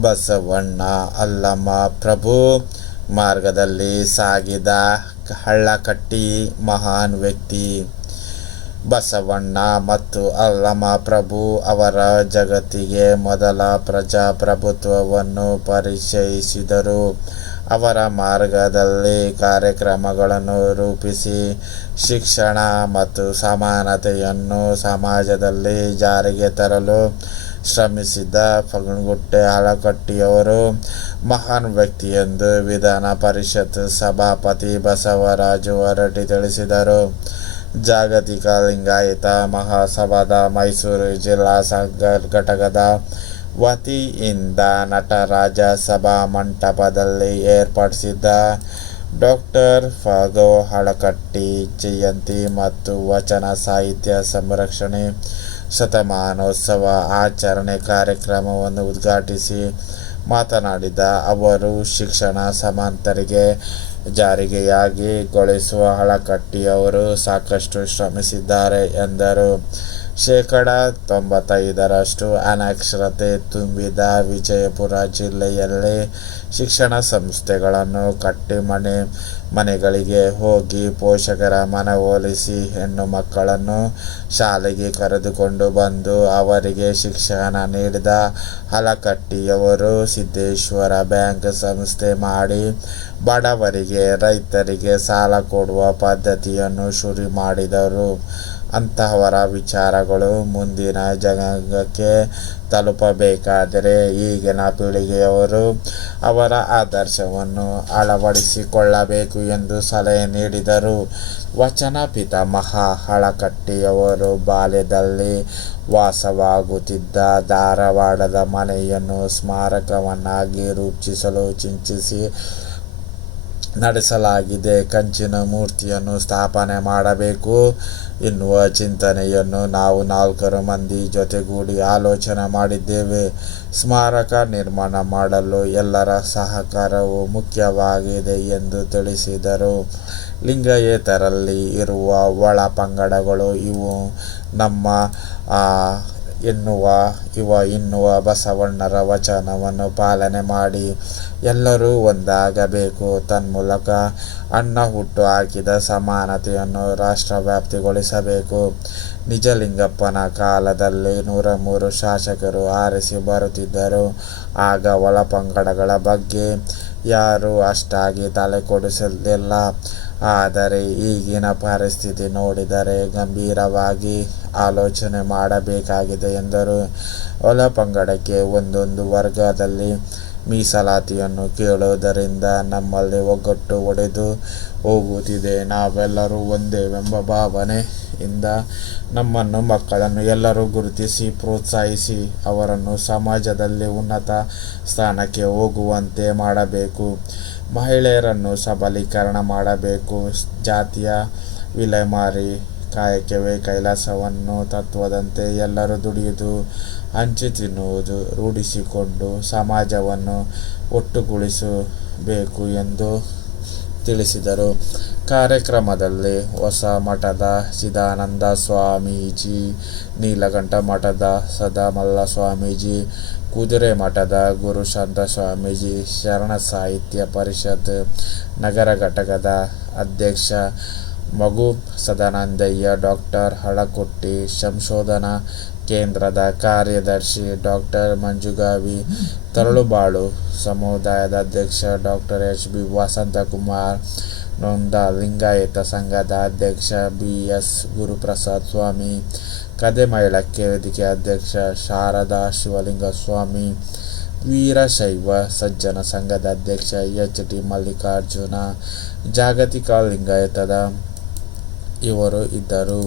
ಬಸವಣ್ಣ ಅಲ್ಲಮ್ಮ ಪ್ರಭು ಮಾರ್ಗದಲ್ಲಿ ಸಾಗಿದ ಹಳ್ಳಕಟ್ಟಿ ಮಹಾನ್ ವ್ಯಕ್ತಿ. ಬಸವಣ್ಣ ಮತ್ತು ಅಲ್ಲಮ ಪ್ರಭು ಅವರ ಜಗತ್ತಿಗೆ ಮೊದಲ ಪ್ರಜಾಪ್ರಭುತ್ವವನ್ನು ಪರಿಚಯಿಸಿದರು. ಅವರ ಮಾರ್ಗದಲ್ಲಿ ಕಾರ್ಯಕ್ರಮಗಳನ್ನು ರೂಪಿಸಿ ಶಿಕ್ಷಣ ಮತ್ತು ಸಮಾನತೆಯನ್ನು ಸಮಾಜದಲ್ಲಿ ಜಾರಿಗೆ ತರಲು ಶ್ರಮಿಸಿದ ಪಗಣಗುಟ್ಟೆ ಹಳಕಟ್ಟಿಯವರು ಮಹಾನ್ ವ್ಯಕ್ತಿ ಎಂದು ವಿಧಾನ ಪರಿಷತ್ ಸಭಾಪತಿ ಬಸವರಾಜು ಹೊರಟಿ ತಿಳಿಸಿದರು. ಜಾಗತಿಕ ಲಿಂಗಾಯತ ಮಹಾಸಭಾದ ಮೈಸೂರು ಜಿಲ್ಲಾ ಸಂಘ ಘಟಕದ ವತಿಯಿಂದ ನಟರಾಜ ಸಭಾ ಮಂಟಪದಲ್ಲಿ ಏರ್ಪಡಿಸಿದ್ದ ಡಾಕ್ಟರ್ ಫಗೋ ಹಳಕಟ್ಟಿ ಜಯಂತಿ ಮತ್ತು ವಚನ ಸಾಹಿತ್ಯ ಸಂರಕ್ಷಣೆ ಶತಮಾನೋತ್ಸವ ಆಚರಣೆ ಕಾರ್ಯಕ್ರಮವನ್ನು ಉದ್ಘಾಟಿಸಿ ಮಾತನಾಡಿದ ಅವರು ಶಿಕ್ಷಣ ಸಮಾಂತರಿಗೆ ಜಾರಿಗೆಯಾಗಿ ಗೊಳಿಸುವ ಹಳಕಟ್ಟಿಯವರು ಸಾಕಷ್ಟು ಶ್ರಮಿಸಿದ್ದಾರೆ ಎಂದರು. ಶೇಕಡ ತೊಂಬತ್ತೈದರಷ್ಟು ಅನಕ್ಷರತೆ ತುಂಬಿದ ವಿಜಯಪುರ ಜಿಲ್ಲೆಯಲ್ಲಿ ಶಿಕ್ಷಣ ಸಂಸ್ಥೆಗಳನ್ನು ಕಟ್ಟಿ ಮನೆ ಮನೆಗಳಿಗೆ ಹೋಗಿ ಪೋಷಕರ ಮನವೊಲಿಸಿ ಹೆಣ್ಣು ಮಕ್ಕಳನ್ನು ಶಾಲೆಗೆ ಕರೆದುಕೊಂಡು ಬಂದು ಅವರಿಗೆ ಶಿಕ್ಷಣ ನೀಡಿದ ಹಲಕಟ್ಟಿಯವರು ಸಿದ್ದೇಶ್ವರ ಬ್ಯಾಂಕ್ ಸಂಸ್ಥೆ ಮಾಡಿ ಬಡವರಿಗೆ ರೈತರಿಗೆ ಸಾಲ ಕೊಡುವ ಪದ್ಧತಿಯನ್ನು ಶುರು ಮಾಡಿದರು. ಅಂತಹವರ ವಿಚಾರಗಳು ಮುಂದಿನ ಜನಾಂಗಕ್ಕೆ ತಲುಪಬೇಕಾದರೆ ಈಗಿನ ಪೀಳಿಗೆಯವರು ಅವರ ಆದರ್ಶವನ್ನು ಅಳವಡಿಸಿಕೊಳ್ಳಬೇಕು ಎಂದು ಸಲಹೆ ನೀಡಿದರು. ವಚನ ಮಹಾ ಹಳಕಟ್ಟಿಯವರು ಬಾಲ್ಯದಲ್ಲಿ ವಾಸವಾಗುತ್ತಿದ್ದ ಧಾರವಾಡದ ಮನೆಯನ್ನು ಸ್ಮಾರಕವನ್ನಾಗಿ ರೂಪಿಸಲು ಚಿಂತಿಸಿ ನಡೆಸಲಾಗಿದೆ. ಕಂಚಿನ ಮೂರ್ತಿಯನ್ನು ಸ್ಥಾಪನೆ ಮಾಡಬೇಕು ಎನ್ನುವ ಚಿಂತನೆಯನ್ನು ನಾವು ನಾಲ್ಕರು ಮಂದಿ ಜೊತೆಗೂಡಿ ಆಲೋಚನೆ ಮಾಡಿದ್ದೇವೆ. ಸ್ಮಾರಕ ನಿರ್ಮಾಣ ಮಾಡಲು ಎಲ್ಲರ ಸಹಕಾರವು ಮುಖ್ಯವಾಗಿದೆ ಎಂದು ತಿಳಿಸಿದರು. ಲಿಂಗಯೇತರಲ್ಲಿ ಇರುವ ಒಳ ಪಂಗಡಗಳು ಇವು ನಮ್ಮ ಎನ್ನುವ, ಇವ ಎನ್ನುವ ಬಸವಣ್ಣರ ವಚನವನ್ನು ಪಾಲನೆ ಮಾಡಿ ಎಲ್ಲರೂ ಒಂದಾಗಬೇಕು. ತನ್ಮೂಲಕ ಅಣ್ಣ ಹುಟ್ಟು ಹಾಕಿದ ಸಮಾನತೆಯನ್ನು ರಾಷ್ಟ್ರವ್ಯಾಪ್ತಿಗೊಳಿಸಬೇಕು. ನಿಜಲಿಂಗಪ್ಪನ ಕಾಲದಲ್ಲಿ ನೂರ ಮೂರು ಶಾಸಕರು ಆರಿಸಿ ಬರುತ್ತಿದ್ದರು. ಆಗ ಒಳಪಂಗಡಗಳ ಬಗ್ಗೆ ಯಾರೂ ಅಷ್ಟಾಗಿ ತಲೆ ಕೊಡಿಸಲಿಲ್ಲ ಆದರೆ ಈಗಿನ ಪರಿಸ್ಥಿತಿ ನೋಡಿದರೆ ಗಂಭೀರವಾಗಿ ಆಲೋಚನೆ ಮಾಡಬೇಕಾಗಿದೆ ಎಂದರು. ಒಳಪಂಗಡಕ್ಕೆ ಒಂದೊಂದು ವರ್ಗದಲ್ಲಿ ಮೀಸಲಾತಿಯನ್ನು ಕೇಳುವುದರಿಂದ ನಮ್ಮಲ್ಲಿ ಒಗ್ಗಟ್ಟು ಒಡೆದು ಹೋಗುತ್ತಿದೆ. ನಾವೆಲ್ಲರೂ ಒಂದೇವೆಂಬ ಭಾವನೆಯಿಂದ ನಮ್ಮನ್ನು ಮಕ್ಕಳನ್ನು ಎಲ್ಲರೂ ಗುರುತಿಸಿ, ಪ್ರೋತ್ಸಾಹಿಸಿ, ಅವರನ್ನು ಸಮಾಜದಲ್ಲಿ ಉನ್ನತ ಸ್ಥಾನಕ್ಕೆ ಹೋಗುವಂತೆ ಮಾಡಬೇಕು. ಮಹಿಳೆಯರನ್ನು ಸಬಲೀಕರಣ ಮಾಡಬೇಕು. ಜಾತಿಯ ವಿಲೇಮಾರಿ ಕಾಯಕವೇ ಕೈಲಾಸವನ್ನು ತತ್ವದಂತೆ ಎಲ್ಲರೂ ದುಡಿಯುವುದು ಹಂಚಿ ತಿನ್ನುವುದು, ರೂಢಿಸಿಕೊಂಡು ಸಮಾಜವನ್ನು ಒಟ್ಟುಗೂಡಿಸಬೇಕು ಎಂದು ತಿಳಿಸಿದರು. ಕಾರ್ಯಕ್ರಮದಲ್ಲಿ ಹೊಸ ಮಠದ ಚಿದಾನಂದ ಸ್ವಾಮೀಜಿ, ನೀಲಕಂಠ ಮಠದ ಸದಾಮಲ್ಲ ಸ್ವಾಮೀಜಿ, ಕುದುರೆ ಮಠದ ಗುರುಶಾಂತ ಸ್ವಾಮೀಜಿ, ಶರಣ ಸಾಹಿತ್ಯ ಪರಿಷತ್, ನಗರ ಘಟಕದ ಅಧ್ಯಕ್ಷ ಮಗು ಸದಾನಂದಯ್ಯ, ಡಾಕ್ಟರ್ ಹಳಕುಟ್ಟಿ, ಸಂಶೋಧನಾ ಕೇಂದ್ರದ ಕಾರ್ಯದರ್ಶಿ ಡಾಕ್ಟರ್ ಮಂಜುಗಾವಿ ತರಳುಬಾಳು, ಸಮುದಾಯದ ಅಧ್ಯಕ್ಷ ಡಾಕ್ಟರ್ ಎಚ್ ಬಿ ವಸಂತಕುಮಾರ್, ನೊಂದ ಲಿಂಗಾಯತ ಸಂಘದ ಅಧ್ಯಕ್ಷ ಬಿ ಎಸ್ ಗುರುಪ್ರಸಾದ್ ಸ್ವಾಮಿ, ಕದೆ ಮಹಿಳಕ್ಕೆ ವೇದಿಕೆ ಅಧ್ಯಕ್ಷ ಶಾರದಾ ಶಿವಲಿಂಗಸ್ವಾಮಿ, ವೀರಶೈವ ಸಜ್ಜನ ಸಂಘದ ಅಧ್ಯಕ್ಷ ಎಚ್ ಟಿ ಮಲ್ಲಿಕಾರ್ಜುನ, ಜಾಗತಿಕ ಲಿಂಗಾಯತದ ಇವರು ಇದ್ದರು.